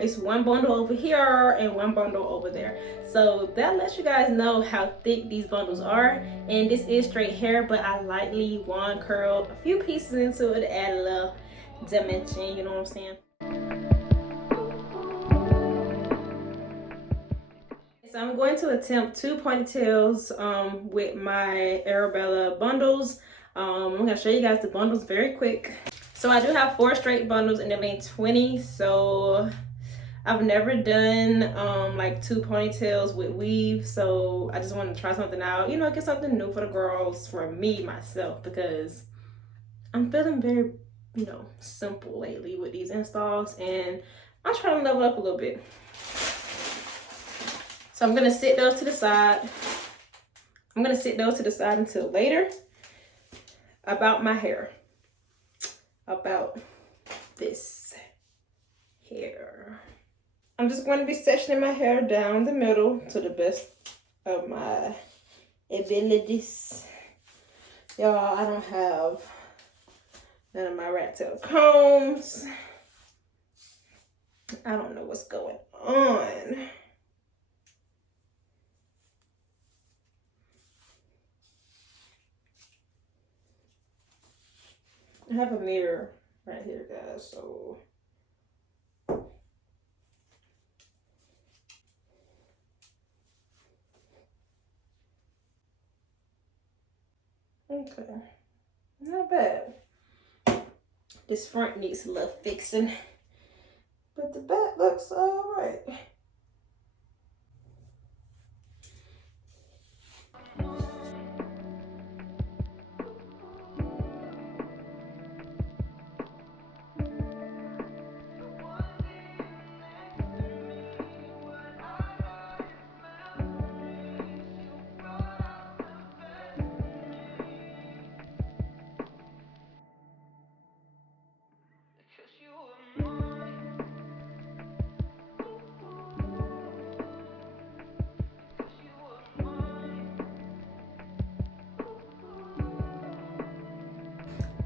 It's one bundle over here and one bundle over there. So that lets you guys know how thick these bundles are. And this is straight hair, but I lightly wand curled a few pieces into it to add a little dimension, you know what I'm saying? So I'm going to attempt 2 ponytails with my Arabella bundles. I'm going to show you guys the bundles very quick. So I do have 4 straight bundles and they made 20. So I've never done like 2 ponytails with weave. So I just wanted to try something out, you know, get something new for the girls, for me, myself, because I'm feeling very, you know, simple lately with these installs and I'm trying to level up a little bit. So I'm gonna sit those to the side. I'm gonna sit those to the side until later. About my hair. About this hair. I'm just going to be sectioning my hair down the middle to the best of my abilities. Y'all, I don't have none of my rat tail combs. I don't know what's going on. I have a mirror right here, guys, so. Okay, not bad. This front needs a little fixing, but the back looks all right.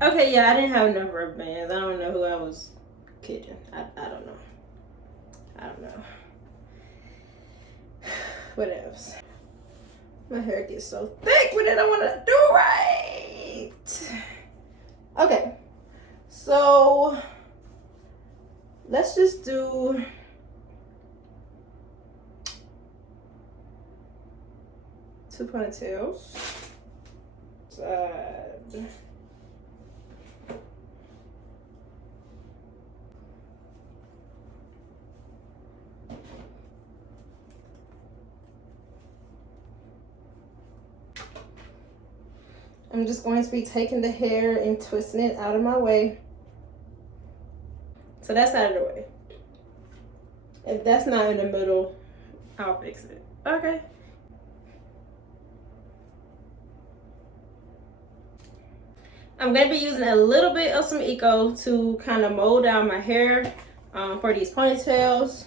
Okay, yeah, I didn't have enough rubber bands. I don't know who I was kidding. I don't know. I don't know. What else? My hair gets so thick with it. I want to do right. Okay, so let's just do two ponytails. Side. I'm just going to be taking the hair and twisting it out of my way. So that's out of the way. If that's not in the middle, I'll fix it. Okay. I'm going to be using a little bit of some Eco to kind of mold down my hair for these ponytails.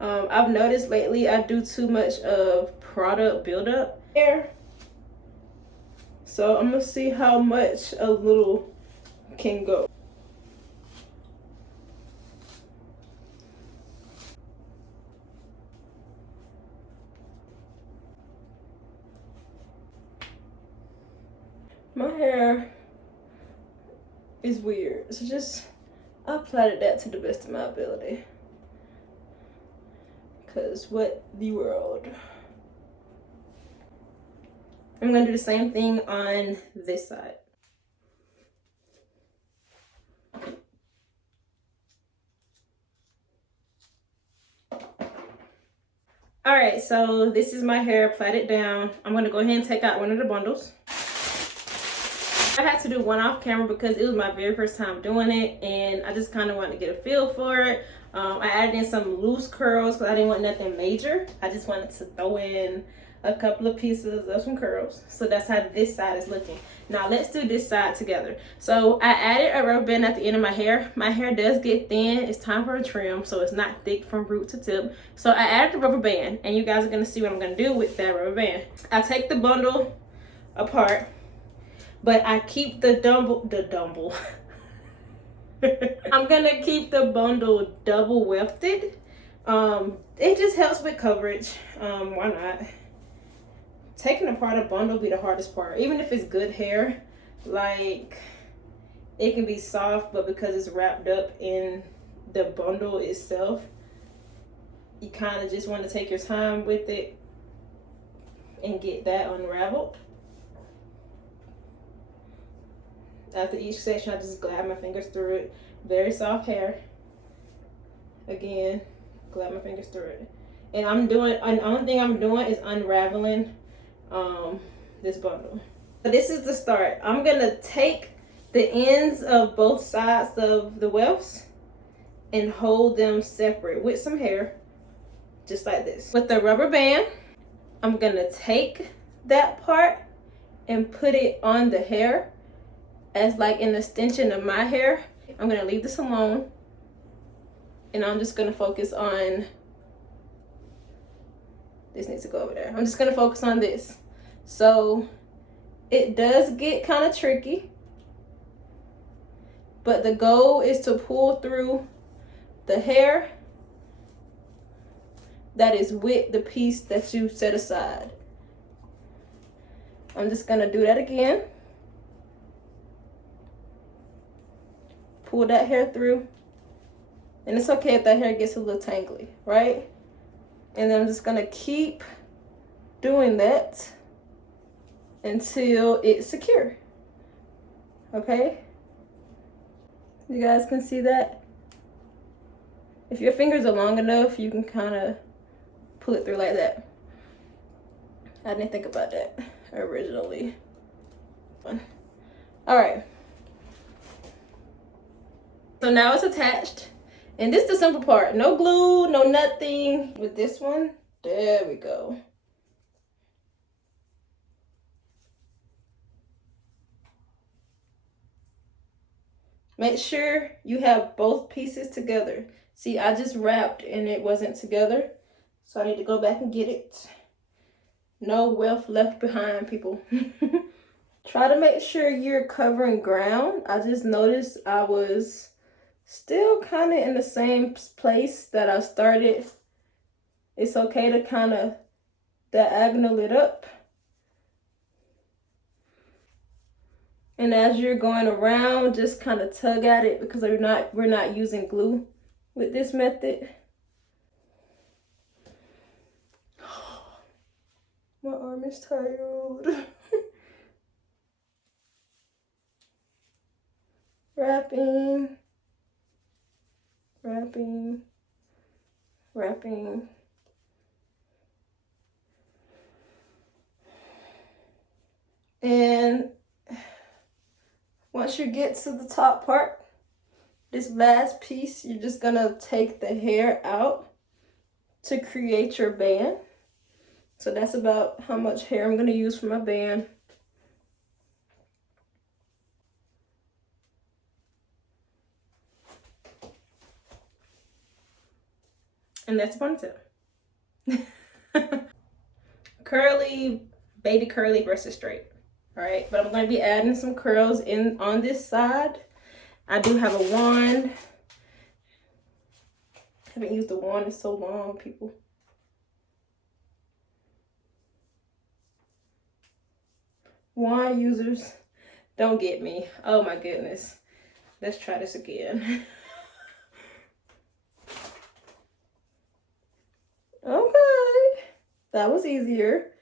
I've noticed lately I do too much of product buildup hair. So I'm gonna see how much a little can go. My hair is weird, so just I plaited that to the best of my ability. Cause what the world. I'm gonna do the same thing on this side. All right, so this is my hair plaited down. I'm gonna go ahead and take out one of the bundles. I had to do one off camera because it was my very first time doing it and I just kind of wanted to get a feel for it. I added in some loose curls because I didn't want nothing major. I just wanted to throw in a couple of pieces of some curls. So that's how this side is looking. Now let's do this side together. So I added a rubber band at the end of my hair. My hair does get thin. It's time for a trim, so it's not thick from root to tip. So I added the rubber band and you guys are gonna see what I'm gonna do with that rubber band. I take the bundle apart, but I keep the dumble I'm gonna keep the bundle double wefted. It just helps with coverage. Why not? Taking apart a bundle be the hardest part. Even if it's good hair, like it can be soft, but because it's wrapped up in the bundle itself, you kind of just want to take your time with it and get that unraveled. After each section, I just glide my fingers through it. Very soft hair. Again, glide my fingers through it. And the only thing I'm doing is unraveling this bundle. So this is the start. I'm gonna take the ends of both sides of the wefts and hold them separate with some hair, just like this. With the rubber band, I'm gonna take that part and put it on the hair as like an extension of my hair. I'm gonna leave this alone and I'm just gonna focus on, this needs to go over there. I'm just gonna focus on this. So it does get kind of tricky, but the goal is to pull through the hair that is with the piece that you set aside. I'm just gonna do that again. Pull that hair through. And it's okay if that hair gets a little tangly, right? And then I'm just gonna keep doing that until it's secure. Okay? You guys can see that? If your fingers are long enough, you can kind of pull it through like that. I didn't think about that originally. All right. So now it's attached. And this is the simple part. No glue, no nothing. With this one, there we go. Make sure you have both pieces together. See, I just wrapped and it wasn't together. So I need to go back and get it. No weft left behind, people. Try to make sure you're covering ground. I just noticed I was still kind of in the same place that I started. It's okay to kind of diagonal it up. And as you're going around, just kind of tug at it because we're not using glue with this method. My arm is tired. Wrapping, wrapping, wrapping. And once you get to the top part, this last piece, you're just gonna take the hair out to create your band. So that's about how much hair I'm gonna use for my band. And that's a ponytail. Curly, baby curly versus straight. All right, but I'm going to be adding some curls in on this side. I do have a wand. Haven't used the wand in so long, people. Wand users, don't get me. Oh my goodness. Let's try this again. Okay, that was easier.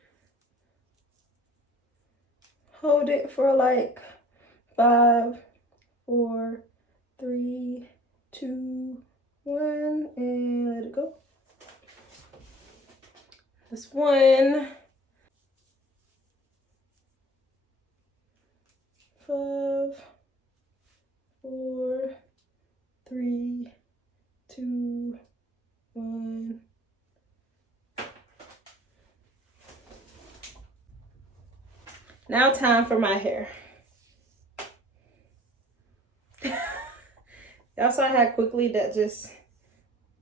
Hold it for like 5, 4, 3, 2, 1, and let it go. That's 1. 5, 4, 3, 2, 1. Now time for my hair. Y'all saw how quickly that just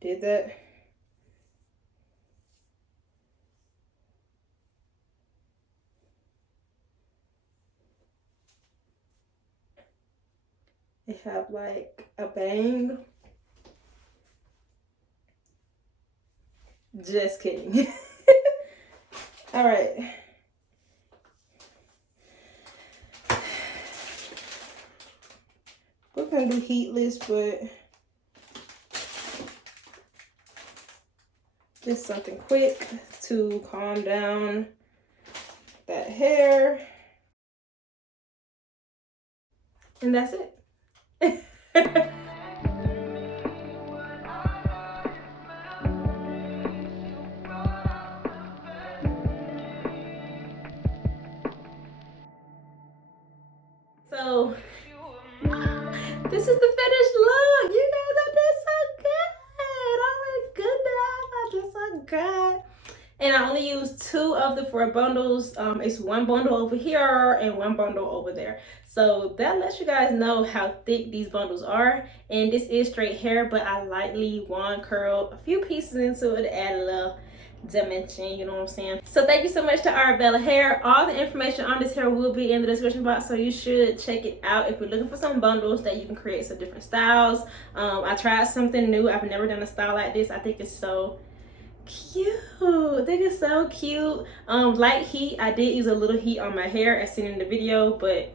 did that? It have like a bang. Just kidding. All right. We're gonna do heatless, but just something quick to calm down that hair. And that's it. So this is the finished look. You guys, I did so good. Oh my goodness, I did so good. And I only used 2 of the 4 bundles. It's 1 bundle over here and 1 bundle over there. So that lets you guys know how thick these bundles are. And this is straight hair, but I lightly wand curled a few pieces into it to add a little dimension, you know what I'm saying? So thank you so much to Arabella Hair. All the information on this hair will be in the description box, so you should check it out if you're looking for some bundles that you can create some different styles. I tried something new. I've never done a style like this. I think it's so cute. I think it's so cute. Light heat. I did use a little heat on my hair as seen in the video, but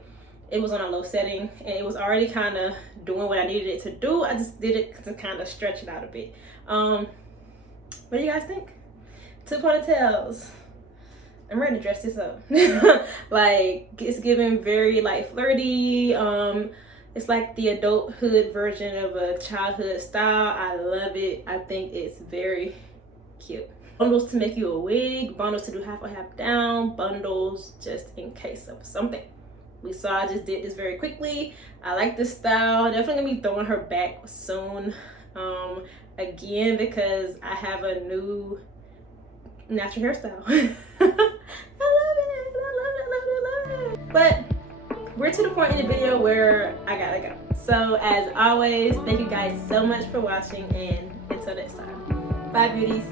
it was on a low setting and it was already kind of doing what I needed it to do. I just did it to kind of stretch it out a bit. What do you guys think? 2 ponytails. I'm ready to dress this up. Like, it's giving very like flirty. It's like the adulthood version of a childhood style. I love it. I think it's very cute. Bundles to make you a wig, bundles to do half or half down, bundles just in case of something. We saw I just did this very quickly. I like this style. Definitely gonna be throwing her back soon. Again, because I have a new natural hairstyle. I love it. But we're to the point in the video where I gotta go. So as always, thank you guys so much for watching, and until next time, bye beauties.